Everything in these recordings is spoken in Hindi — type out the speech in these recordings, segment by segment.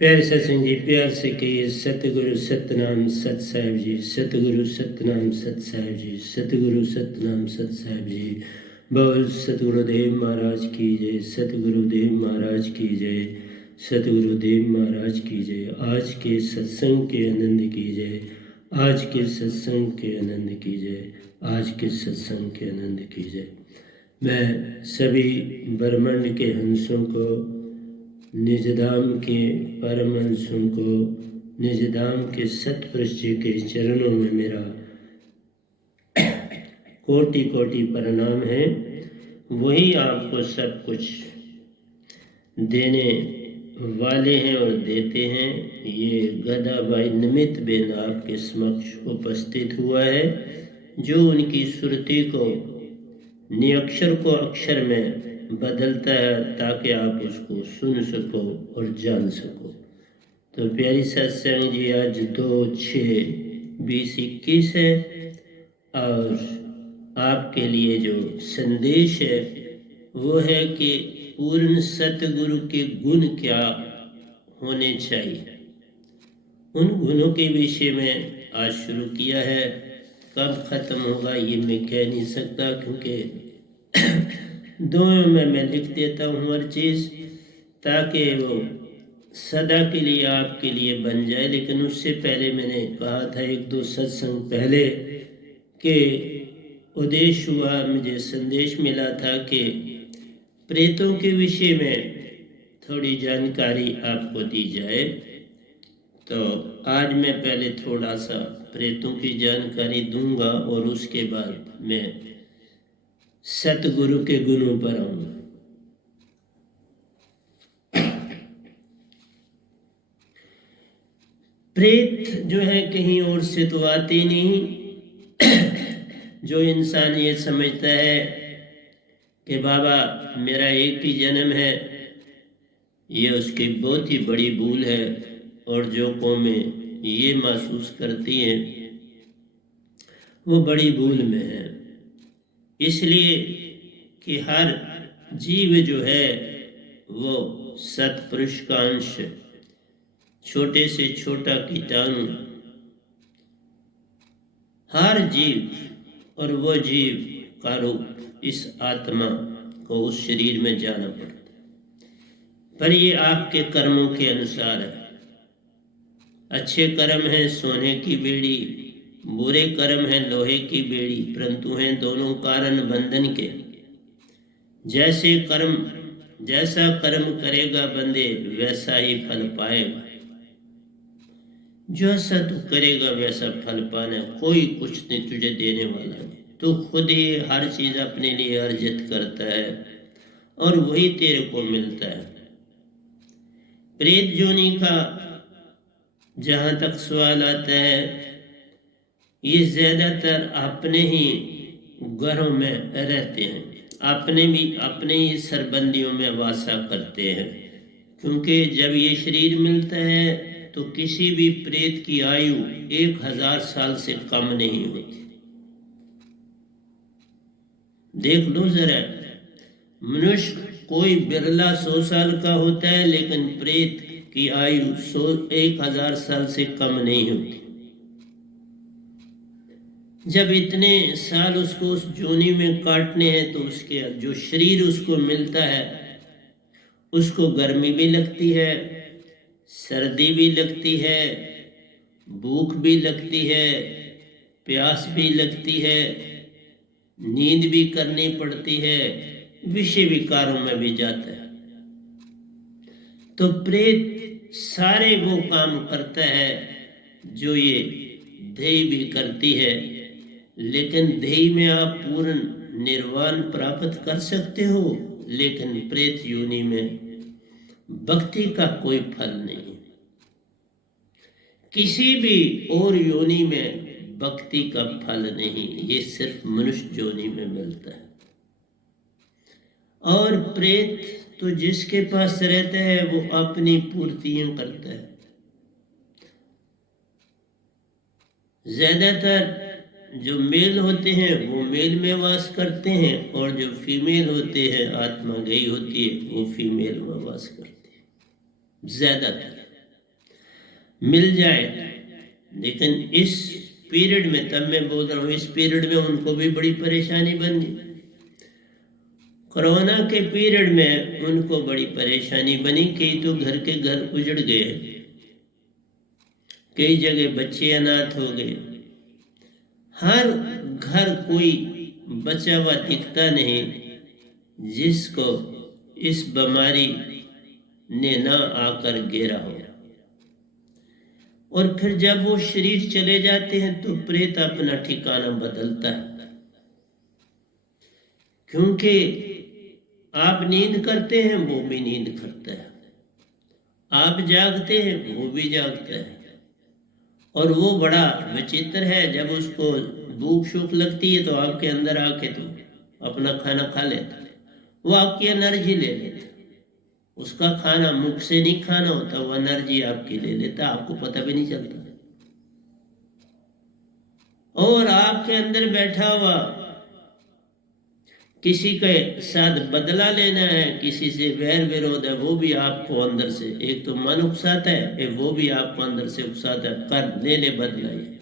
प्यारे सत्संग जी, प्यार से कहिए सतगुरु सतनाम सत साहिब जी, सतगुरु सतनाम सत साहिब जी, सतगुरु सतनाम सत साहिब जी। बोल सतगुरुदेव महाराज की जय, सतगुरुदेव महाराज की जय, सतगुरुदेव महाराज की जय। आज के सत्संग के आनंद की जय, आज के सत्संग के आनंद की जय, आज के सत्संग के आनंद की जय। मैं सभी ब्रह्मांड के हंसों को, निजधाम के परम हंसों को, निजधाम के सतपुरुष जी के चरणों में मेरा कोटि कोटि प्रणाम है। वही आपको सब कुछ देने वाले हैं और देते हैं। ये गदा भाई निमित्त बेन आपके समक्ष उपस्थित हुआ है, जो उनकी सुरती को, निअक्षर को अक्षर में बदलता है ताकि आप उसको सुन सको और जान सको। तो प्यारी सत्संग जी, आज 2/6/2021 है और आपके लिए जो संदेश है वो है कि पूर्ण सतगुरु के गुण क्या होने चाहिए। उन गुणों के विषय में आज शुरू किया है। कब खत्म होगा ये मैं कह नहीं सकता, क्योंकि दोनों में मैं लिख देता हूँ हर चीज़, ताकि वो सदा के लिए आपके लिए बन जाए। लेकिन उससे पहले मैंने कहा था एक दो सत्संग पहले कि उद्देश्य हुआ, मुझे संदेश मिला था कि प्रेतों के विषय में थोड़ी जानकारी आपको दी जाए। तो आज मैं पहले थोड़ा सा प्रेतों की जानकारी दूंगा और उसके बाद मैं सतगुरु के गुणों पर आऊंगा। प्रेत जो है कहीं और से तो आते नहीं। जो इंसान ये समझता है कि बाबा मेरा एक ही जन्म है, ये उसकी बहुत ही बड़ी भूल है। और जो कौमें ये महसूस करती हैं वो बड़ी भूल में है, इसलिए कि हर जीव जो है वो सतपुरुष का अंश, छोटे से छोटा कीटाणु, हर जीव और वो जीव का रूप इस आत्मा को उस शरीर में जाना पड़ता है। पर ये आपके कर्मों के अनुसार है। अच्छे कर्म हैं सोने की बेड़ी, बुरे कर्म हैं लोहे की बेड़ी, परंतु हैं दोनों कारण बंधन के। जैसा कर्म करेगा बंदे वैसा ही फल पाएगा। जैसा तू करेगा वैसा फल पाना, कोई कुछ नहीं तुझे देने वाला नहीं। तू खुद ही हर चीज अपने लिए अर्जित करता है और वही तेरे को मिलता है। प्रेत जोनी का जहां तक सवाल आता है, ये ज्यादातर अपने ही घरों में रहते हैं, अपने ही सरबंदियों में वासा करते हैं। क्योंकि जब ये शरीर मिलता है तो किसी भी प्रेत की आयु 1000 साल से कम नहीं होती। देख लो जरा, मनुष्य कोई बिरला 100 साल का होता है, लेकिन प्रेत की आयु 1000 साल से कम नहीं होती। जब इतने साल उसको उस जोनी में काटने हैं तो उसके जो शरीर उसको मिलता है उसको गर्मी भी लगती है, सर्दी भी लगती है, भूख भी लगती है, प्यास भी लगती है, नींद भी करनी पड़ती है, विषय विकारों में भी जाता है। तो प्रेत सारे वो काम करता है जो ये देह भी करती है। लेकिन देह में आप पूर्ण निर्वाण प्राप्त कर सकते हो, लेकिन प्रेत योनि में भक्ति का कोई फल नहीं। किसी भी और योनि में भक्ति का फल नहीं, ये सिर्फ मनुष्य योनि में मिलता है। और प्रेत तो जिसके पास रहता है वो अपनी पूर्तियां करता है। ज्यादातर जो मेल होते हैं वो मेल में वास करते हैं, और जो फीमेल होते हैं, आत्मा गई होती है, वो फीमेल में वास करते हैं ज्यादातर। मिल जाए। लेकिन इस पीरियड में, तब मैं बोल रहा हूँ, इस पीरियड में उनको भी बड़ी परेशानी बन गई। कोरोना के पीरियड में उनको बड़ी परेशानी बनी। कई तो घर के घर उजड़ गए, कई जगह बच्चे अनाथ हो गए। हर घर कोई बचा हुआ दिखता नहीं जिसको इस बीमारी ने ना आकर घेरा हो। और फिर जब वो शरीर चले जाते हैं तो प्रेत अपना ठिकाना बदलता है, क्योंकि आप नींद करते हैं वो भी नींद करता है, आप जागते हैं वो भी जागता है। और वो बड़ा विचित्र है, जब उसको भूख शूख लगती है तो आपके अंदर आके तो अपना खाना खा लेता है, वो आपकी एनर्जी ले लेता है। उसका खाना मुख से नहीं खाना होता, वो एनर्जी आपकी ले लेता, आपको पता भी नहीं चलता। और आपके अंदर बैठा हुआ किसी के साथ बदला लेना है, किसी से वैर विरोध है, वो भी आपको अंदर से, एक तो मन उकसाता है, वो भी आपको अंदर से उकसाता है, कर ले बदला। ये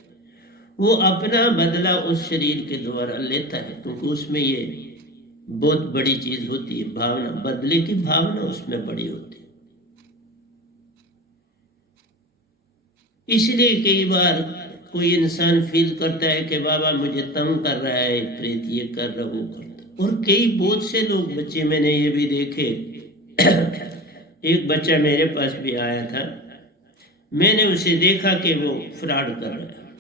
वो अपना बदला उस शरीर के द्वारा लेता है, क्योंकि उसमें ये बहुत बड़ी चीज होती है, भावना, बदले की भावना उसमें बड़ी होती है। इसलिए कई बार कोई इंसान फील करता है कि बाबा मुझे तंग कर रहा है प्रेत, ये कर रहा, वो करता। और कई बहुत से लोग, बच्चे मैंने ये भी देखे, एक बच्चा मेरे पास भी आया था, मैंने उसे देखा कि वो फ्रॉड कर रहा है।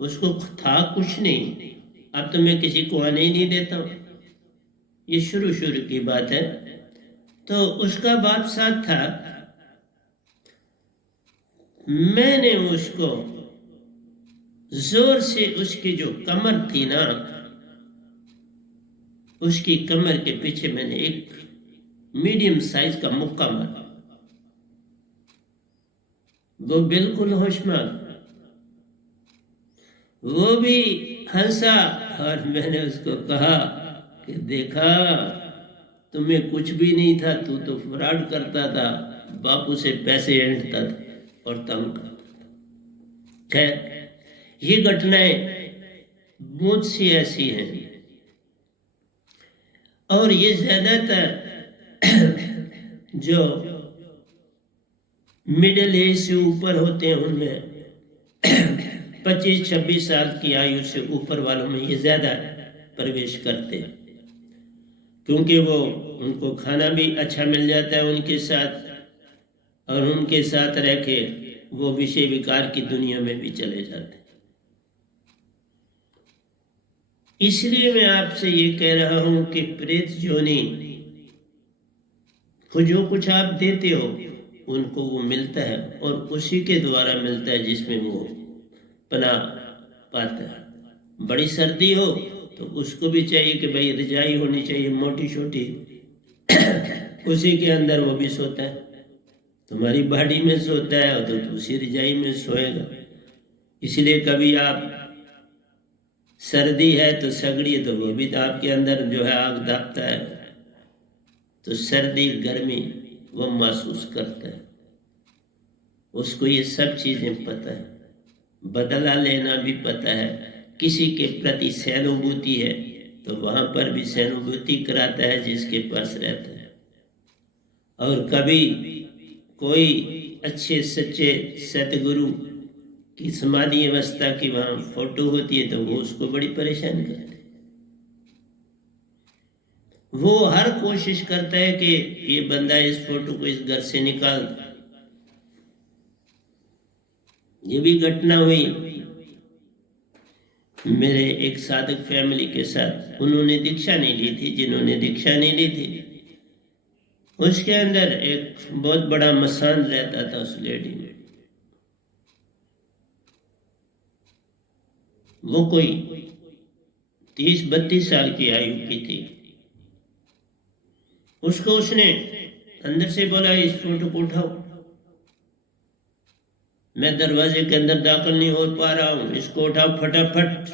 उसको था कुछ नहीं, अब तो मैं किसी को आने ही नहीं देता हूँ, ये शुरू की बात है। तो उसका बाप साथ था, मैंने उसको जोर से, उसकी जो कमर थी ना, उसकी कमर के पीछे मैंने एक मीडियम साइज का मुक्का मारा। वो बिल्कुल होशमान, वो भी हंसा। और मैंने उसको कहा कि देखा, तुम्हें कुछ भी नहीं था, तू तो फ्रॉड करता था, बापू से पैसे ऐंठता था और तंग करता था। खैर, ये घटनाएं बहुत सी ऐसी हैं, और ये ज्यादातर जो मिडिल एज से ऊपर होते हैं उनमें 25-26 साल की आयु से ऊपर वालों में ये ज्यादा प्रवेश करते हैं, क्योंकि वो, उनको खाना भी अच्छा मिल जाता है उनके साथ, और उनके साथ रह के वो विषय विकार की दुनिया में भी चले जाते हैं। इसलिए मैं आपसे ये कह रहा हूं कि प्रेत जोनी को जो कुछ आप देते हो उनको वो मिलता है, और उसी के द्वारा मिलता है जिसमें वो पनाह पाता है। बड़ी सर्दी हो तो उसको भी चाहिए कि भाई रजाई होनी चाहिए मोटी छोटी, उसी के अंदर वो भी सोता है। तुम्हारी बाड़ी में सोता है तो उसी रजाई में सोएगा। इसलिए कभी आप, सर्दी है तो सगड़ी, तो वो भी तो आपके अंदर जो है आग दापता है, तो सर्दी गर्मी वो महसूस करता है, उसको ये सब चीजें पता है, बदला लेना भी पता है, किसी के प्रति सहानुभूति है तो वहां पर भी सहानुभूति कराता है जिसके पास रहता है। और कभी कोई अच्छे सच्चे सतगुरु की समाधि अवस्था की वहां फोटो होती है तो वो उसको बड़ी परेशान करते है। वो हर कोशिश करता है कि ये बंदा इस फोटो को इस घर से निकाल दे। ये भी घटना हुई मेरे एक साधक फैमिली के साथ, उन्होंने दीक्षा नहीं ली थी, जिन्होंने दीक्षा नहीं ली थी उसके अंदर एक बहुत बड़ा मसान रहता था उस लेडी में। वो कोई 30-32 साल की आयु की थी। उसको उसने अंदर से बोला, इस फोटो को उठाओ, मैं दरवाजे के अंदर दाखिल नहीं हो पा रहा हूं, इसको उठाओ फटाफट,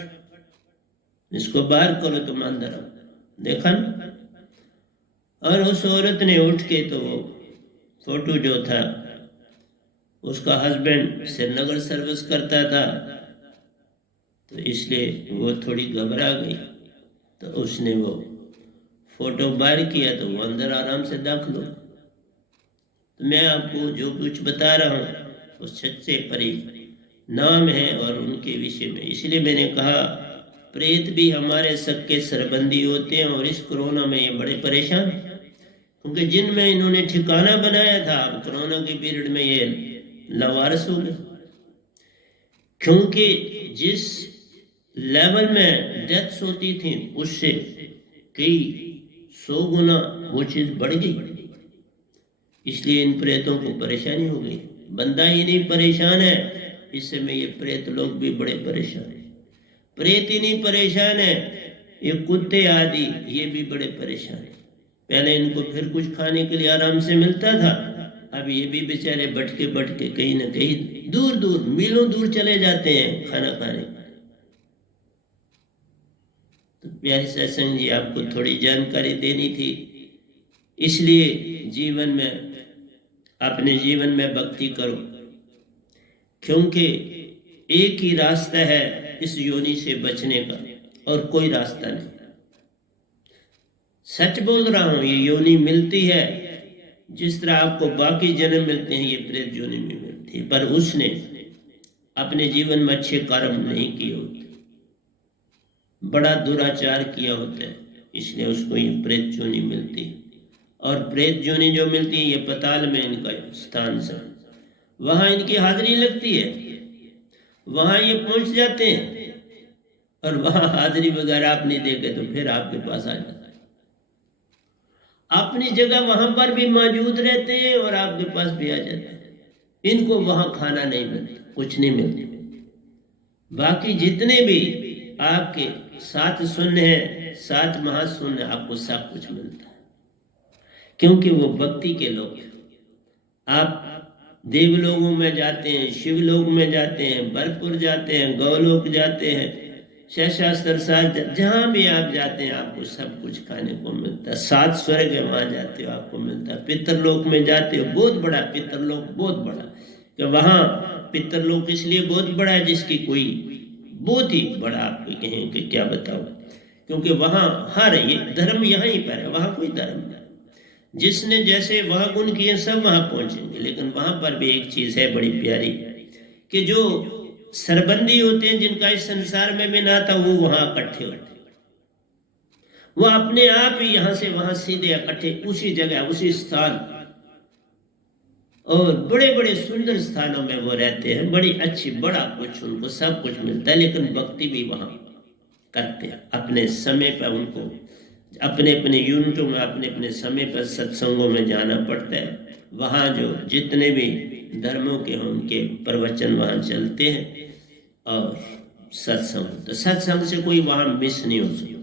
इसको बाहर करो, तुम अंदर आओ। देखा ना, और उस औरत ने उठ के तो फोटो जो था उसका हस्बैंड श्रीनगर सर्विस करता था, तो इसलिए वो थोड़ी घबरा गई। तो उसने वो फोटो बाहर किया तो वो अंदर आराम से दाखिल हो। तो मैं आपको जो कुछ बता रहा हूँ वो सच्चे परी नाम है और उनके विषय में। इसलिए मैंने कहा प्रेत भी हमारे सबके सरबंदी होते हैं, और इस कोरोना में ये बड़े परेशान हैं, क्योंकि जिनमें इन्होंने ठिकाना बनाया था अब कोरोना के पीरियड में ये लावारिस हो गए। क्योंकि जिस लेवल में डेथ्स होती थी उससे कई 100 गुना वो चीज बढ़ गई, इसलिए इन प्रेतों को परेशानी हो गई। बंदा ही नहीं परेशान है, इस समय ये प्रेत लोग भी बड़े परेशान है। प्रेत ही नहीं परेशान है, ये कुत्ते आदि ये भी बड़े परेशान है। पहले इनको फिर कुछ खाने के लिए आराम से मिलता था, अब ये भी बेचारे भटके भटके कहीं ना कहीं दूर दूर मीलों दूर चले जाते हैं खाना खाने। तो प्यारे सत्संग जी, आपको थोड़ी जानकारी देनी थी, इसलिए जीवन में अपने जीवन में भक्ति करो, क्योंकि एक ही रास्ता है इस योनि से बचने का और कोई रास्ता नहीं। सच बोल रहा हूं, ये योनि मिलती है जिस तरह आपको बाकी जन्म मिलते हैं, ये प्रेत योनि में मिलती है, पर उसने अपने जीवन में अच्छे कर्म नहीं किए होते, बड़ा दुराचार किया होता है, इसलिए उसको ये प्रेत योनि मिलती है। और प्रेत योनि जो मिलती है ये पताल में इनका स्थान से, वहां इनकी हाजिरी लगती है, वहां ये पहुंच जाते हैं, और वहां हाजिरी वगैरह आप नहीं देंगे तो फिर आपके पास आ जाता है। अपनी जगह वहां पर भी मौजूद रहते हैं और आपके पास भी आ जाते हैं। इनको वहां खाना नहीं मिलता, कुछ नहीं मिलता। बाकी जितने भी आपके 7 शून्य है, 7 महाशून्य, आपको सब कुछ मिलता है, क्योंकि वो भक्ति के लोग हैं। आप देवलोकों में जाते हैं, शिवलोक में जाते हैं, बरपुर जाते हैं, गौलोक जाते हैं, शेषास्त्र साथ, जहां भी आप जाते हैं आपको सब कुछ खाने को मिलता है। 7 स्वर्ग है, वहां जाते हो आपको मिलता है। पितरलोक में जाते हो, बहुत बड़ा पितरलोक, बहुत बड़ा, कि वहां पितरलोक इसलिए बहुत बड़ा है जिसकी कोई बहुत ही बड़ा आपको कहें कि क्या बताओ, क्योंकि वहां हर ये धर्म यहीं पर है, वहां कोई धर्म नहीं। जिसने जैसे वहां गुण किए सब वहां पहुंचेंगे, लेकिन वहां पर भी एक चीज है बड़ी प्यारी, कि जो सरबंदी होते हैं जिनका इस संसार में भी ना था, वो वहां इकट्ठे होते, वो अपने आप ही यहां से वहां सीधे इकट्ठे उसी जगह उसी स्थान, और बड़े बड़े सुंदर स्थानों में वो रहते हैं, बड़ी अच्छी, बड़ा कुछ उनको सब कुछ मिलता है, लेकिन भक्ति भी वहां करते हैं अपने समय पर। उनको अपने अपने यूनिटों में अपने अपने समय पर सत्संगों में जाना पड़ता है। वहाँ जो जितने भी धर्मों के हैं उनके प्रवचन वहाँ चलते हैं, और सत्संग, तो सत्संग से कोई वहाँ मिस नहीं हो सकता।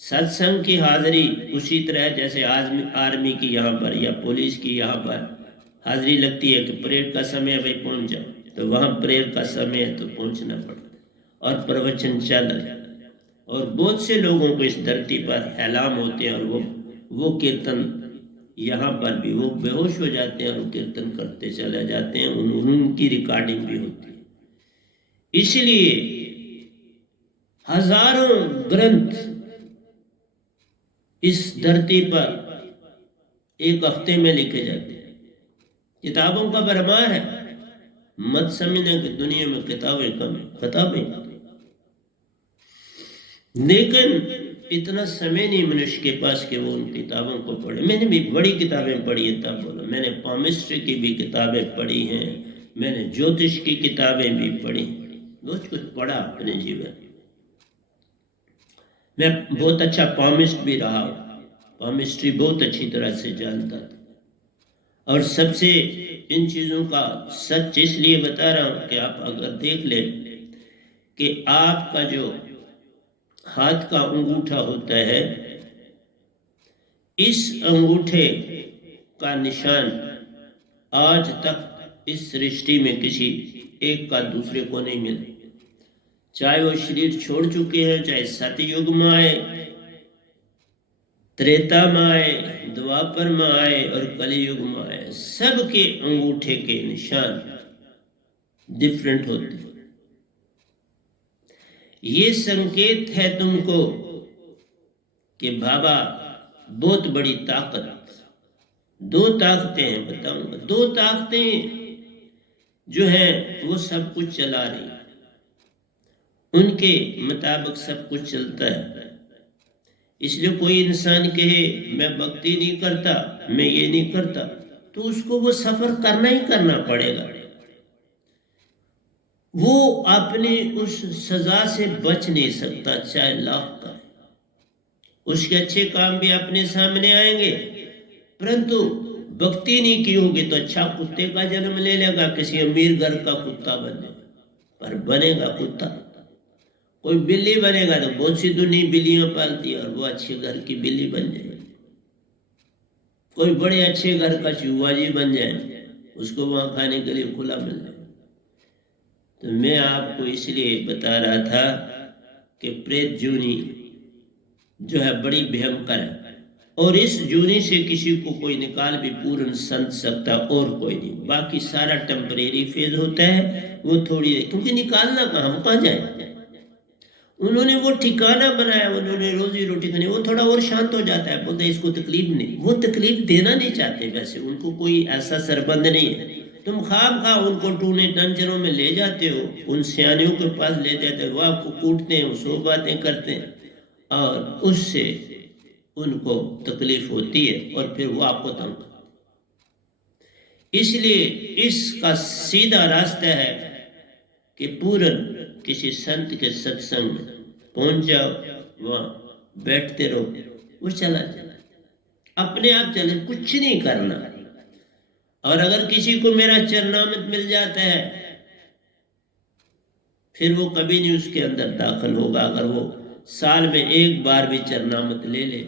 सत्संग की हाजिरी उसी तरह जैसे आर्मी की यहाँ पर या पुलिस की यहाँ पर हाजिरी लगती है कि प्रेयर का समय है भाई पहुँच जाओ, तो वहाँ प्रेयर का समय है तो पहुँचना पड़ता है, और प्रवचन चल रहा है, और बहुत से लोगों को इस धरती पर ऐलान होते हैं, और वो कीर्तन यहाँ पर भी वो बेहोश हो जाते हैं और वो कीर्तन करते चले जाते हैं, उनकी रिकॉर्डिंग भी होती है। इसलिए हजारों ग्रंथ इस धरती पर एक हफ्ते में लिखे जाते हैं। किताबों का भरमार है, मत समझना कि दुनिया में किताबें कम, किताबें, लेकिन इतना समय नहीं मनुष्य के पास कि वो उन किताबों को पढ़े। मैंने भी बड़ी किताबें पढ़ी हैं, तब बोलो, मैंने पामिस्ट्री की भी किताबें पढ़ी हैं, मैंने ज्योतिष की किताबें भी पढ़ी, बहुत कुछ पढ़ा अपने जीवन। मैं बहुत अच्छा पामिस्ट भी रहा, पामिस्ट्री बहुत अच्छी तरह से जानता था, और सबसे इन चीज़ों का सच इसलिए बता रहा हूँ कि आप अगर देख ले कि आपका जो हाथ का अंगूठा होता है, इस अंगूठे का निशान आज तक इस सृष्टि में किसी एक का दूसरे को नहीं मिला, चाहे वो शरीर छोड़ चुके हैं, चाहे सतयुग में आए, त्रेता में आए, द्वापर में आए और कलयुग में आए, सबके अंगूठे के निशान डिफरेंट होते हैं। ये संकेत है तुमको कि बाबा बहुत बड़ी ताकत, दो ताकतें हैं बताऊंगा, दो ताकतें जो है वो सब कुछ चला रही, उनके मुताबिक सब कुछ चलता है। इसलिए कोई इंसान कहे मैं भक्ति नहीं करता, मैं ये नहीं करता, तो उसको वो सफर करना ही करना पड़ेगा। वो अपने उस सजा से बच नहीं सकता, चाहे लाख का। उसके अच्छे काम भी अपने सामने आएंगे, परंतु भक्ति नहीं की होगी तो अच्छा कुत्ते का जन्म ले लेगा, किसी अमीर घर का कुत्ता बन जाएगा, पर बनेगा कुत्ता। कोई बिल्ली बनेगा तो बहुत सी दुनिया बिल्लियां पालती है और वो अच्छे घर की बिल्ली बन जाएगी। कोई बड़े अच्छे घर का चूहा जी बन जाए, उसको वहां खाने के लिए खुला मिल जाए। तो मैं आपको इसलिए बता रहा था कि प्रेत जूनी जो है बड़ी भयंकर है, और इस जूनी से किसी को कोई निकाल भी पूर्ण संत सकता और कोई नहीं। बाकी सारा टेम्परेरी फेज होता है, वो थोड़ी, क्योंकि निकालना कहाँ, हम कहाँ जाए। उन्होंने वो ठिकाना बनाया, उन्होंने रोजी रोटी खानी, वो थोड़ा और शांत हो जाता है, बोलते इसको तकलीफ नहीं, वो तकलीफ देना नहीं चाहते। वैसे उनको कोई ऐसा सरबंद नहीं है, तुम खाम खा उनको टूने टंचरों में ले जाते हो, उन सियानियों के पास ले जाते हो, वो आपको कूटते हैं, सो बातें करते हैं और उससे उनको तकलीफ होती है और फिर वो आपको तंग। इसलिए इसका सीधा रास्ता है कि पूर्ण किसी संत के सत्संग में पहुंच जाओ, वहां बैठते रहो, वो चला जाए, अपने आप चले, कुछ नहीं करना। और अगर किसी को मेरा चरणामृत मिल जाता है, फिर वो कभी नहीं उसके अंदर दाखिल होगा। अगर वो साल में एक बार भी चरणामृत ले ले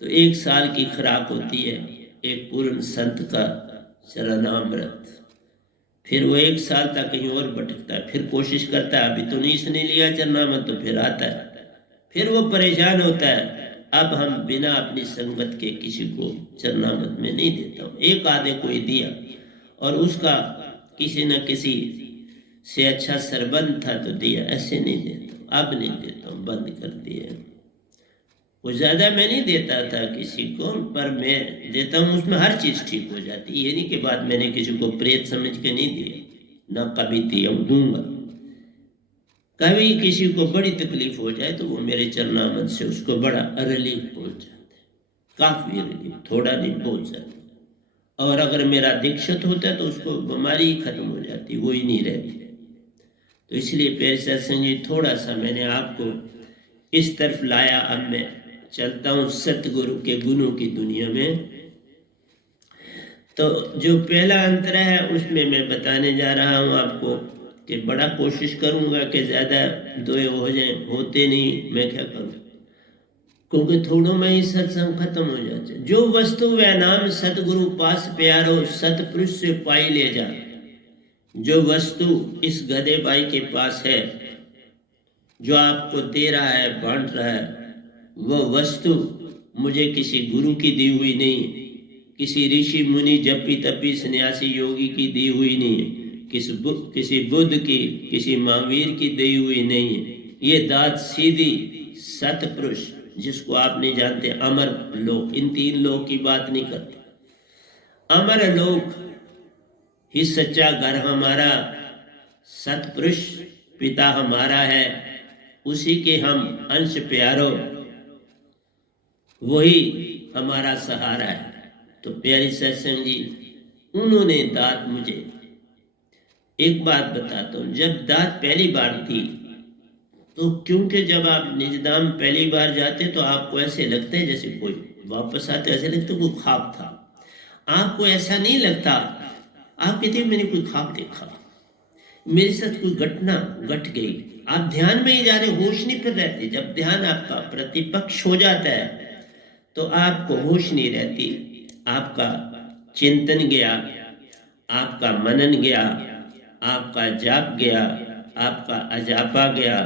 तो 1 साल की खुराक होती है एक पूर्ण संत का चरणामृत। फिर वो 1 साल तक कहीं और भटकता है, फिर कोशिश करता है, अभी तो नहीं इसने लिया चरणामृत, तो फिर आता है, फिर वो परेशान होता है। अब हम बिना अपनी संगत के किसी को चरणामृत में नहीं देता हूँ। एक आधे कोई दिया और उसका किसी न किसी से अच्छा सरबंध था तो दिया, ऐसे नहीं देता। अब नहीं देता हूँ, बंद कर दिया। वो ज्यादा मैं नहीं देता था किसी को, पर मैं देता हूँ, उसमें हर चीज ठीक हो जाती। ये नहीं कि बाद मैंने किसी को प्रेत समझ के नहीं दिया, ना कभी दिया दूंगा। कभी किसी को बड़ी तकलीफ हो जाए तो वो मेरे चरणामृत से उसको बड़ा रिलीफ पहुंच जाता है, काफी रिलीफ, थोड़ा नहीं पहुंच जाता। और अगर मेरा दीक्षित होता है तो उसको बीमारी ही खत्म हो जाती, वो ही नहीं रहती। तो इसलिए प्यारे सत्संग जी, थोड़ा सा मैंने आपको इस तरफ लाया। अब मैं चलता हूँ सतगुरु के गुणों की दुनिया में। तो जो पहला अंतर है उसमें मैं बताने जा रहा हूँ आपको कि बड़ा कोशिश करूंगा कि ज्यादा दोए हो जाए, होते नहीं, मैं क्या करूं, क्योंकि थोड़ों में ही सत्संग खत्म हो जाते। जो वस्तु व नाम सतगुरु पास प्यारो, सतपुरुष से पाई ले जा। जो वस्तु इस गधे भाई के पास है, जो आपको दे रहा है, बांट रहा है, वो वस्तु मुझे किसी गुरु की दी हुई नहीं, किसी ऋषि मुनि जपी तपी सन्यासी योगी की दी हुई नहीं, किसी बुद्ध की, किसी महावीर की दी हुई नहीं है। ये दात सीधी सतपुरुष, जिसको आप नहीं जानते, अमर लोक, इन 3 लोक की बात नहीं करते। अमर लोक ही सच्चा घर हमारा, सतपुरुष पिता हमारा है, उसी के हम अंश प्यारो, वही हमारा सहारा है। तो प्यारी सत्संग जी, उन्होंने दात मुझे, एक बात बताता हूँ, जब दात पहली बार थी तो, क्योंकि जब आप निजधाम पहली बार जाते तो आपको ऐसे लगता है जैसे कोई वापस आते, ऐसे लगता है कोई ख्वाब था। आपको ऐसा नहीं लगता, आप कहते मैंने कोई ख्वाब देखा, मेरे साथ कोई घटना घट गई। आप ध्यान में ही जा रहे, होश नहीं फिर रहती। जब ध्यान आपका प्रतिपक्ष हो जाता है तो आपको होश नहीं रहती, आपका चिंतन गया, आपका मनन गया, आपका जाप गया, आपका अजापा गया,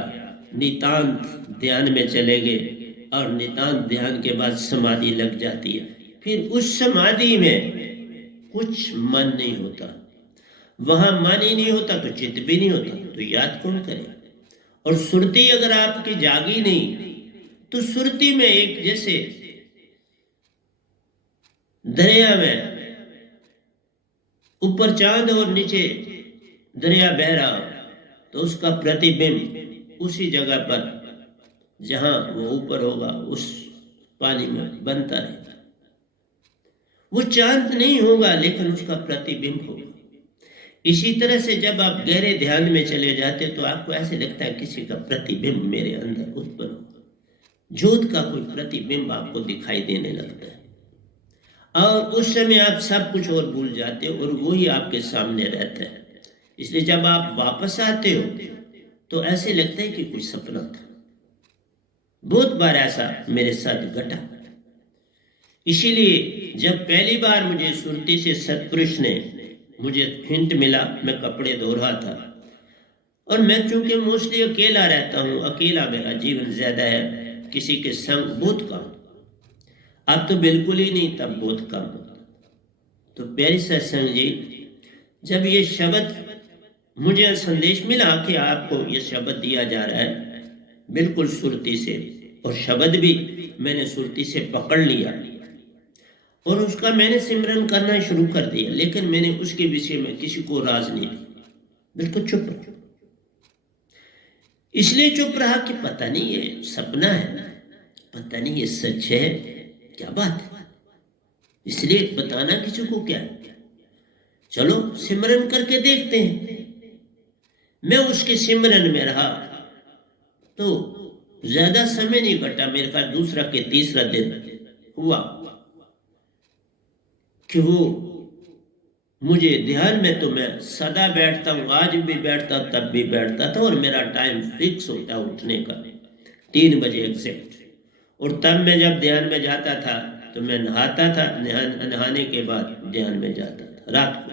नितांत ध्यान में चले गए और नितांत ध्यान के बाद समाधि लग जाती है। फिर उस समाधि में कुछ मन नहीं होता, वहां मन ही नहीं होता तो चित्त भी नहीं होता, तो याद कौन करे। और सुरती अगर आपकी जागी नहीं तो सुरती में एक जैसे दरिया में ऊपर चांद और नीचे दरिया बह रहा, तो उसका प्रतिबिंब उसी जगह पर जहां वो ऊपर होगा उस पानी में बनता रहेगा। वो चांद नहीं होगा लेकिन उसका प्रतिबिंब होगा। इसी तरह से जब आप गहरे ध्यान में चले जाते तो आपको ऐसे लगता है किसी का प्रतिबिंब मेरे अंदर उत्पन्न होगा, ज्योत का कोई प्रतिबिंब आपको दिखाई देने लगता है, और उस समय आप सब कुछ और भूल जाते हो और वही आपके सामने रहता है। इसलिए जब आप वापस आते हो तो ऐसे लगता है कि कोई सपना था। बहुत बार ऐसा मेरे साथ घटा। इसीलिए जब पहली बार मुझे सुरती से सतपुरुष ने मुझे हिंट मिला, मैं कपड़े धो रहा था और मैं चूंकि मोस्टली अकेला रहता हूँ, अकेला मेरा जीवन ज्यादा है, किसी के संग बहुत कम, अब तो बिल्कुल ही नहीं, तब बहुत कम होता। तो प्यारी सत्संग जी, जब ये शब्द मुझे संदेश मिला कि आपको ये शब्द दिया जा रहा है बिल्कुल सुरती से, और शब्द भी मैंने सुरती से पकड़ लिया और उसका मैंने सिमरन करना शुरू कर दिया, लेकिन मैंने उसके विषय में किसी को राज नहीं दिया, बिल्कुल चुप रहा। इसलिए चुप रहा कि पता नहीं ये सपना है, पता नहीं ये सच है, क्या बात है, इसलिए बताना किसी को क्या है, चलो सिमरन करके देखते हैं। मैं उसके सिमरन में रहा तो ज्यादा समय नहीं कटा, मेरे ख्याल दूसरा के तीसरा दिन हुआ कि वो मुझे ध्यान में, तो मैं सदा बैठता हूँ, आज भी बैठता, तब भी बैठता था, और मेरा टाइम फिक्स होता उठने का 3 बजे एग्जैक्ट। और तब मैं जब ध्यान में जाता था तो मैं नहाता था, नहाने के बाद ध्यान में जाता था रात को।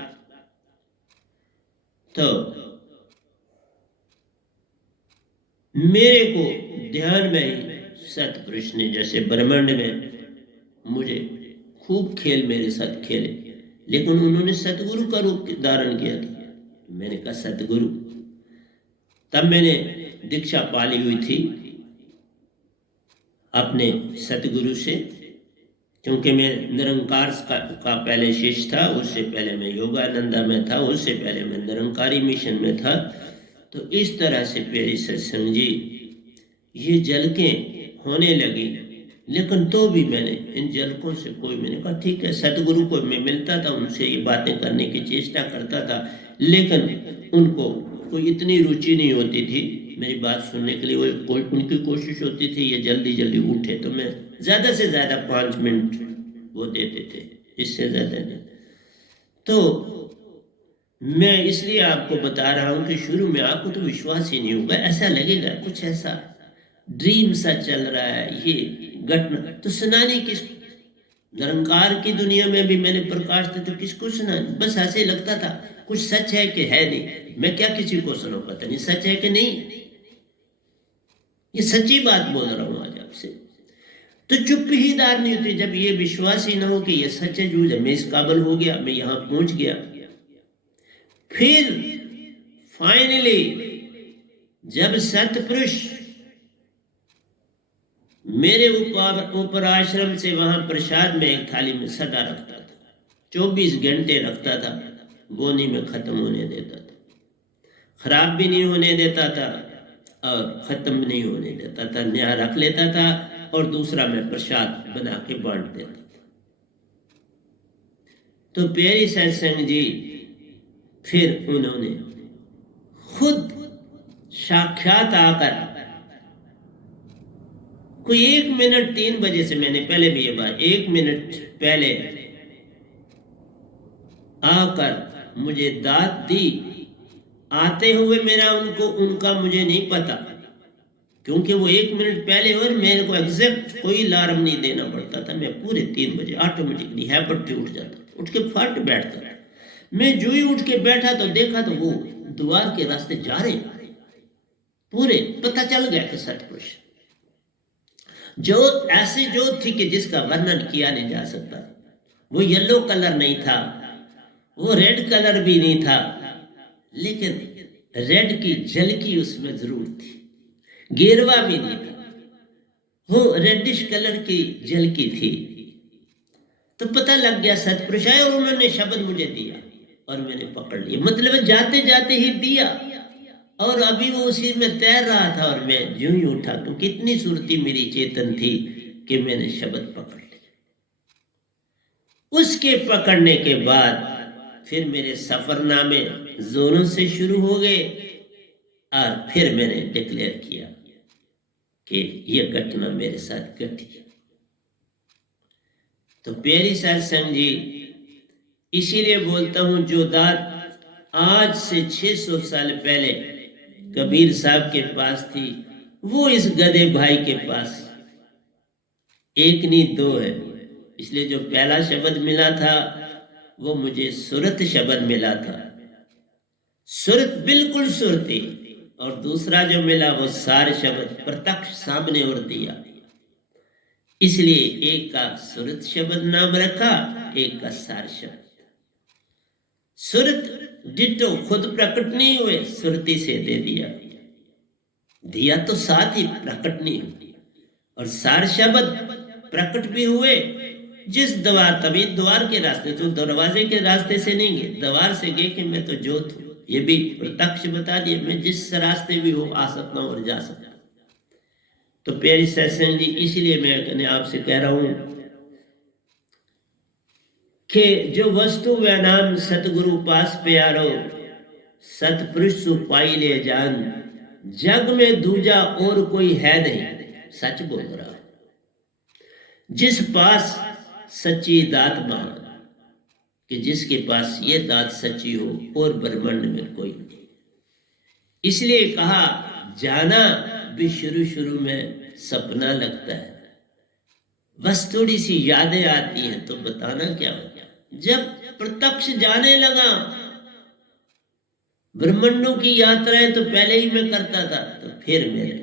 तो मेरे को ध्यान में ही सतपुरुष ने जैसे ब्रह्मांड में मुझे खूब खेल मेरे साथ खेले, लेकिन उन्होंने सतगुरु का रूप धारण किया था। मैंने कहा सतगुरु, तब मैंने दीक्षा पाली हुई थी अपने सतगुरु से, क्योंकि मैं निरंकार का पहले शिष्य था, उससे पहले मैं योगानंदा में था, उससे पहले मैं निरंकारी मिशन में था। तो इस तरह से प्यारी सत्संग जी ये झलकें होने लगी, लेकिन तो भी मैंने इन झलकों से मैंने कहा ठीक है, सतगुरु को मैं मिलता था, उनसे ये बातें करने की चेष्टा करता था, लेकिन उनको कोई इतनी रुचि नहीं होती थी मेरी बात सुनने के लिए। वो उनकी कोशिश होती थी ये जल्दी जल्दी उठे, तो मैं ज्यादा से ज्यादा 5 मिनट वो देते थे, इससे ज्यादा नहीं। तो मैं इसलिए आपको बता रहा हूं कि शुरू में आपको तो विश्वास ही नहीं होगा, ऐसा लगेगा कुछ ऐसा ड्रीम सा चल रहा है, ये घटना तो सुनानी किस, निरंकार की दुनिया में भी मैंने प्रकाश थे तो किसको सुनानी, बस ऐसे लगता था कुछ सच है कि है नहीं, मैं क्या किसी को सुनाऊं, पता नहीं सच है कि नहीं, ये सच्ची बात बोल रहा हूं आज आपसे। तो चुप ही दार नहीं होती जब ये विश्वास ही ना हो कि ये सच है, जो मैं इस काबिल हो गया, मैं यहां पहुंच गया। फिर फाइनली जब सतपुरुष मेरे ऊपर आश्रम से वहां प्रसाद में एक थाली में सदा रखता था, 24 घंटे रखता था, बोनी में खत्म होने देता था, खराब भी नहीं होने देता था और खत्म भी नहीं होने देता था, नया रख लेता था और दूसरा मैं प्रसाद बना के बांट देता था। तो प्यारी सत्संग जी, फिर उन्होंने खुद साक्षात आकर कोई 1 मिनट 3 बजे से, मैंने पहले भी ये बात 1 मिनट पहले आकर मुझे दात दी। आते हुए मेरा उनका मुझे नहीं पता, क्योंकि वो 1 मिनट पहले और मेरे को एग्जैक्ट कोई अलार्म नहीं देना पड़ता था, मैं पूरे 3 बजे ऑटोमेटिकली हैबिट पे उठ जाता, उठ के फट बैठता। मैं जो ही उठ के बैठा तो देखा तो वो द्वार के रास्ते जा रहे, पूरे पता चल गया कि सतपुरुष। ज्योत ऐसी ज्योत थी कि जिसका वर्णन किया नहीं जा सकता। वो येलो कलर नहीं था, वो रेड कलर भी नहीं था, लेकिन रेड की झलकी उसमें जरूर थी। गेरवा भी नहीं था, वो रेडिश कलर की झलकी थी। तो पता लग गया सतपुरुष है, और उन्होंने शब्द मुझे दिया और मैंने पकड़ लिया। मतलब जाते जाते ही दिया, और अभी वो उसी में तैर रहा था और मैं यूं ही उठा, क्योंकि इतनी सुरती मेरी चेतन थी कि मैंने शब्द पकड़ लिया। उसके पकड़ने के बाद फिर मेरे सफरनामे जोरों से शुरू हो गए, और फिर मैंने डिक्लेयर किया कि यह घटना मेरे साथ घटी। तो प्यारी साध संग जी, इसीलिए बोलता हूं, जो दात आज से 600 साल पहले कबीर साहब के पास थी, वो इस गधे भाई के पास एक नहीं दो है। इसलिए जो पहला शब्द मिला था वो मुझे सुरत शब्द मिला था, सुरत बिल्कुल सुरती, और दूसरा जो मिला वो सार शब्द प्रत्यक्ष सामने और दिया। इसलिए एक का सुरत शब्द नाम रखा, एक का सार शब्द। सुरत डिटो खुद प्रकट नहीं हुए, सुरती से दे दिया, दिया तो साथ ही प्रकट नहीं हुई। और सार शब्द प्रकट भी हुए, जिस द्वार, तभी द्वार के रास्ते, तो दरवाजे के रास्ते से नहीं गए, द्वार से गए कि मैं तो ज्योत हूं, ये भी प्रत्यक्ष बता दिया, मैं जिस रास्ते भी हो आ सकता हूं और जा सकता हूं। तो प्यारी सत्संग जी, इसलिए मैं आपसे कह रहा हूं कि जो वस्तु व नाम सतगुरु पास प्यारो, सतपुरुष पाई ले जान, जग में दूजा और कोई है नहीं। सच बोल रहा है। जिस पास सच्ची दात मान, कि जिसके पास ये दात सच्ची हो, और ब्रह्मांड में कोई नहीं। इसलिए कहा, जाना भी शुरू शुरू में सपना लगता है, बस थोड़ी सी यादें आती हैं तो बताना क्या होगा। जब प्रत्यक्ष जाने लगा, ब्रह्मांडों की यात्राएं तो पहले ही मैं करता था, तो फिर मेरे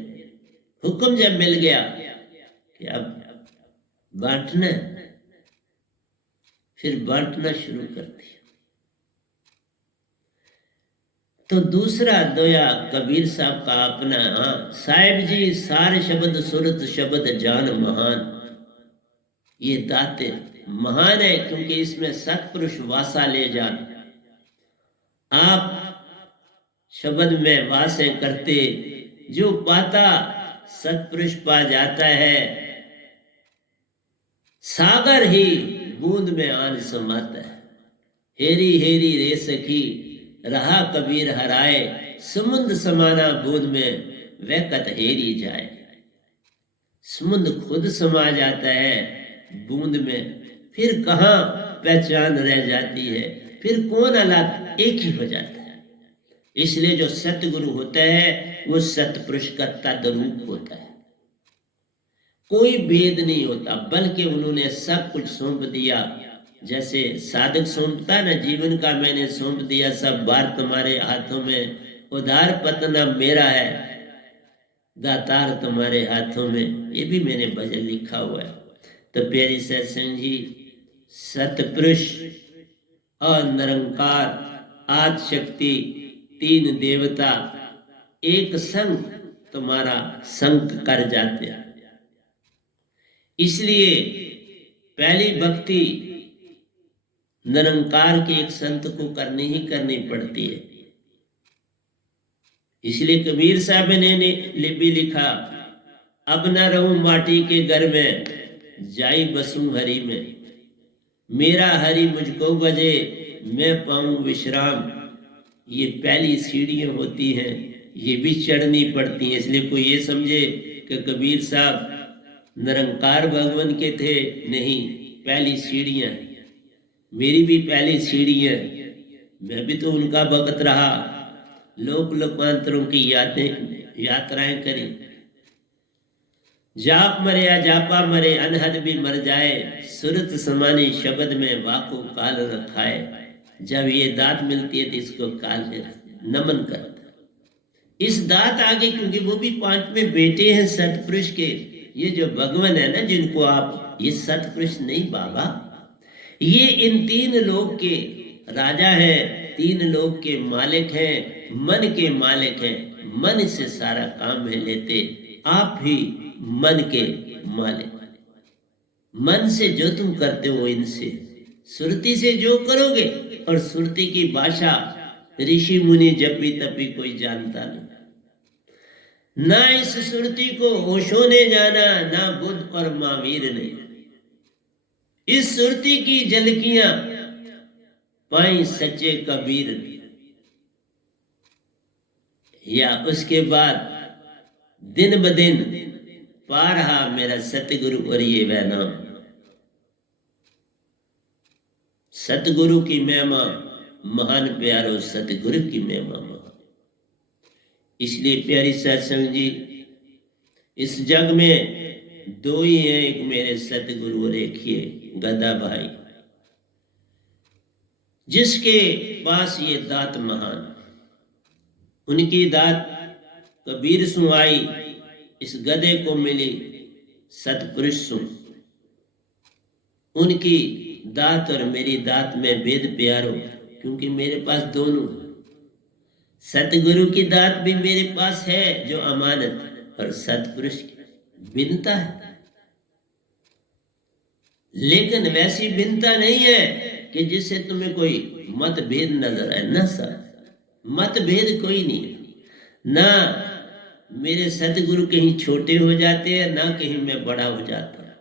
हुक्म जब मिल गया कि अब बांटना, फिर बांटना शुरू कर दिया। तो दूसरा दोया कबीर साहब का अपना, साहिब जी सारे शब्द सुरत शब्द जान महान। ये दाते महान है क्योंकि इसमें सतपुरुष वासा ले जान। आप शब्द में वासे करते, जो पाता सतपुरुष पा जाता है, सागर ही बूंद में आन समाता है। हेरी हेरी रे सखी रहा कबीर हराए, समुद्र समाना बूंद में वह कत हेरी जाए। समुद्र खुद समा जाता है बूंद में, फिर कहां पहचान रह जाती है, फिर कौन अलग एक ही हो जाता है। इसलिए जो सतगुरु होता है वो सतपुरुष का तद्रूप होता है, कोई भेद नहीं होता, बल्कि उन्होंने सब कुछ सौंप दिया। जैसे साधक सौंपता ना, जीवन का मैंने सौंप दिया, सब बार तुम्हारे हाथों में, उधार पतना मेरा है, दातार तुम्हारे हाथों में। ये भी मैंने भजन लिखा हुआ है। तो प्यारी सत्संग जी, सतपुरुष और निरंकार आदि शक्ति तीन देवता एक संग तुम्हारा संग कर जाते हैं। इसलिए पहली भक्ति निरंकार के एक संत को करनी ही करनी पड़ती है। इसलिए कबीर साहब ने भी लिखा, अब न रहूं माटी के घर में, जाई बसूं हरि में। मेरा हरि मुझको बजे, मैं पाऊं विश्राम। ये पहली सीढ़ियां होती हैं, ये भी चढ़नी पड़ती हैं। इसलिए कोई ये समझे कि कबीर साहब निरंकार भगवान के थे, नहीं, पहली सीढ़ियां, मेरी भी पहली सीढ़ियां, मैं भी तो उनका भगत रहा, लोक लोकांतरों की यात्राएं करी। जाप मरे या जापा मरे, अनहद भी मर जाए, सुरत समानी शब्द में वाको काल न खाए। जब ये दात मिलती है तो इसको काल नमन करता। इस दात आगे, क्योंकि वो भी पांचवें बेटे हैं सतपुरुष के, ये जो भगवान है ना, जिनको आप, ये सतपुरुष नहीं बाबा, ये इन 3 लोक के राजा है, 3 लोक के मालिक हैं, मन के मालिक हैं। मन से सारा काम है लेते, आप ही मन के मालिक। मन से जो तुम करते हो, इनसे सुरती से जो करोगे, और सुरती की भाषा ऋषि मुनि जपी तपी कोई जानता नहीं। ना इस सुरती को ओशो ने जाना, ना बुद्ध और महावीर ने। इस सुरती की झलकियां पाई सच्चे कबीर ने। या उसके बाद दिन ब दिन पा रहा मेरा सतगुरु और ये वह नाम। सतगुरु की महिमा महान, प्यारो सतगुरु की महिमा महान। इसलिए प्यारी सत्संग जी, इस जग में 2 ही हैं, एक मेरे सतगुरु और एक ये गदा भाई, जिसके पास ये दात महान। उनकी दात कबीर सु आई, इस गधे को मिली सतपुरुष सु। उनकी दात और मेरी दात में भेद प्यारो, क्योंकि मेरे पास दोनों। सतगुरु की दात भी मेरे पास है जो अमानत, और सतपुरुष की भिन्नता है, लेकिन वैसी भिन्नता नहीं है कि जिससे तुम्हें कोई मतभेद नजर आए। न सर, मतभेद कोई नहीं है। ना मेरे सतगुरु कहीं छोटे हो जाते हैं, ना कहीं मैं बड़ा हो जाता हूं।